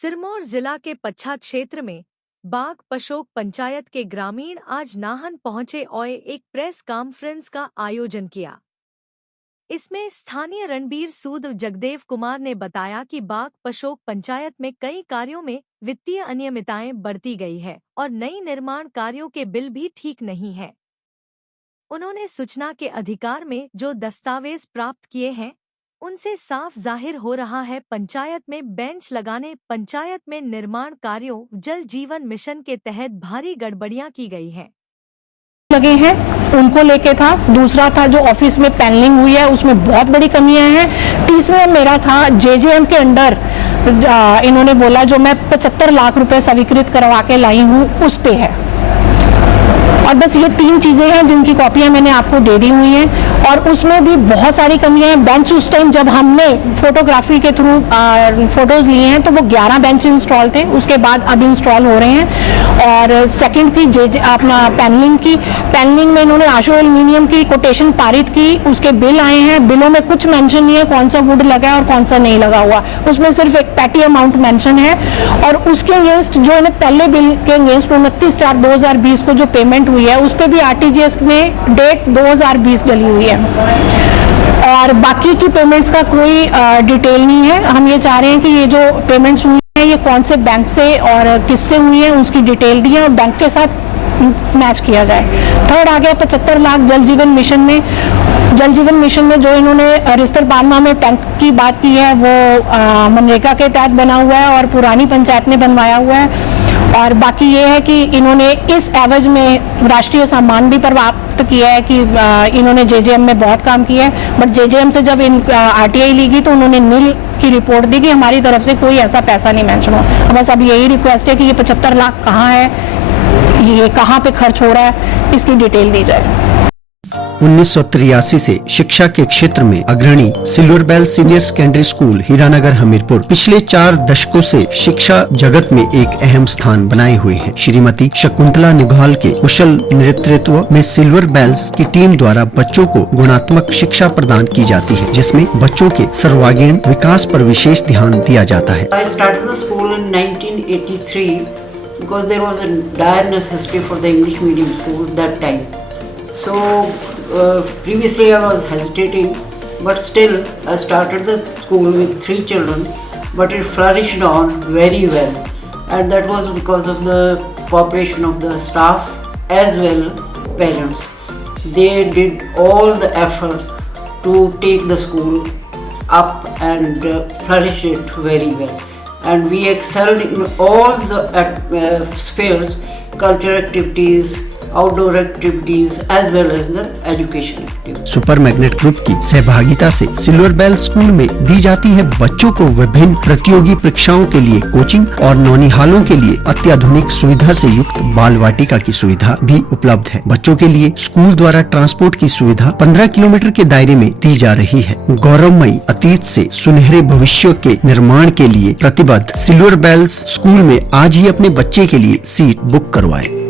सिरमौर जिला के पच्छा क्षेत्र में बाग पशोक पंचायत के ग्रामीण आज नाहन पहुंचे और एक प्रेस कॉन्फ्रेंस का आयोजन किया। इसमें स्थानीय रणबीर सूद जगदेव कुमार ने बताया कि बाग पशोक पंचायत में कई कार्यों में वित्तीय अनियमितताएं बढ़ती गई है और नई निर्माण कार्यों के बिल भी ठीक नहीं है। उन्होंने सूचना के अधिकार में जो दस्तावेज प्राप्त किए हैं उनसे साफ जाहिर हो रहा है पंचायत में बेंच लगाने, पंचायत में निर्माण कार्यों, जल जीवन मिशन के तहत भारी गड़बड़ियां की गई हैं। लगे हैं उनको लेके था। दूसरा था जो ऑफिस में पैनलिंग हुई है उसमें बहुत बड़ी कमियां हैं। तीसरा मेरा था जेजेएम के अंडर इन्होंने बोला जो मैं 75 लाख रुपए स्वीकृत करवा के लाई हूं उस पे है। और बस ये 3 चीजें हैं जिनकी कॉपियां मैंने आपको दे दी हुई हैं और उसमें भी बहुत सारी कमियां हैं। बेंच उस टाइम जब हमने फोटोग्राफी के थ्रू फोटोज लिए हैं तो वो 11 बेंच इंस्टॉल थे, उसके बाद अब इंस्टॉल हो रहे हैं। और सेकंड थी अपना पैनलिंग की। पैनलिंग में इन्होंने आशो एल्यूमिनियम की कोटेशन पारित की, उसके बिल आए हैं। बिलों में कुछ मेंशन नहीं है कौन सा वुड लगा है और कौन सा नहीं लगा हुआ, उसमें सिर्फ एक पैटी अमाउंट मेंशन है। और उसके अगेंस्ट जो इन्हें पहले बिल के अगेंस्ट 29/4/2020 को जो पेमेंट हुई है उस पे भी आरटीजीएस में डेट 2020 डली हुई है और बाकी की पेमेंट्स का कोई डिटेल नहीं है। हम ये चाह रहे हैं कि ये जो पेमेंट्स हुई है ये कौन से बैंक से और किससे हुई है उसकी डिटेल दी है और बैंक के साथ मैच किया जाए। थर्ड आ गया 75 लाख जल जीवन मिशन में। जल जीवन मिशन में जो इन्होंने रिश्तर बानमा में टैंक की बात की है वो मनरेगा के तहत बना हुआ है और पुरानी पंचायत ने बनवाया हुआ है। और बाकी ये है कि इन्होंने इस एवज में राष्ट्रीय सम्मान भी प्राप्त किया है कि इन्होंने जेजेएम में बहुत काम किया है। बट जेजेएम से जब आरटीआई ली गई तो उन्होंने नील की रिपोर्ट दी कि हमारी तरफ से कोई ऐसा पैसा नहीं मेंशन हो। बस अब यही रिक्वेस्ट है कि ये 75 लाख कहाँ है, ये कहाँ पे खर्च हो रहा है, इसकी डिटेल दी जाए। 1983 से शिक्षा के क्षेत्र में अग्रणी Silver Bell senior secondary school Hiranagar Hamirpur पिछले 4 दशकों से शिक्षा जगत में एक अहम स्थान बनाए हुए है। श्रीमती शकुंतला निघाल के कुशल नेतृत्व में सिल्वर बेल्स की टीम द्वारा बच्चों को गुणात्मक शिक्षा प्रदान की जाती है जिसमें बच्चों के सर्वांगीण विकास पर विशेष ध्यान दिया जाता है। I started the school in 1983 because there was a dire necessity for the English medium school that time. So previously I was hesitating, but still I started the school with 3 children, but it flourished on very well, and that was because of the cooperation of the staff as well parents. They did all the efforts to take the school up and flourish it very well, and we excelled in all the spheres, cultural activities, outdoor activities as well as the education activities. Super Magnet group की सहभागिता से silver bell school में दी जाती है बच्चों को विभिन्न प्रतियोगी परीक्षाओं के लिए कोचिंग और नौनिहालों के लिए अत्याधुनिक सुविधा से युक्त बाल वाटिका की सुविधा भी उपलब्ध है। बच्चों के लिए स्कूल द्वारा ट्रांसपोर्ट की सुविधा 15 किलोमीटर के दायरे में दी जा रही है। गौरवमयी अतीत से सुनहरे भविष्य के निर्माण के लिए प्रतिबद्ध सिल्वर बेल्स स्कूल में आज ही अपने बच्चे के लिए सीट बुक करवाएं।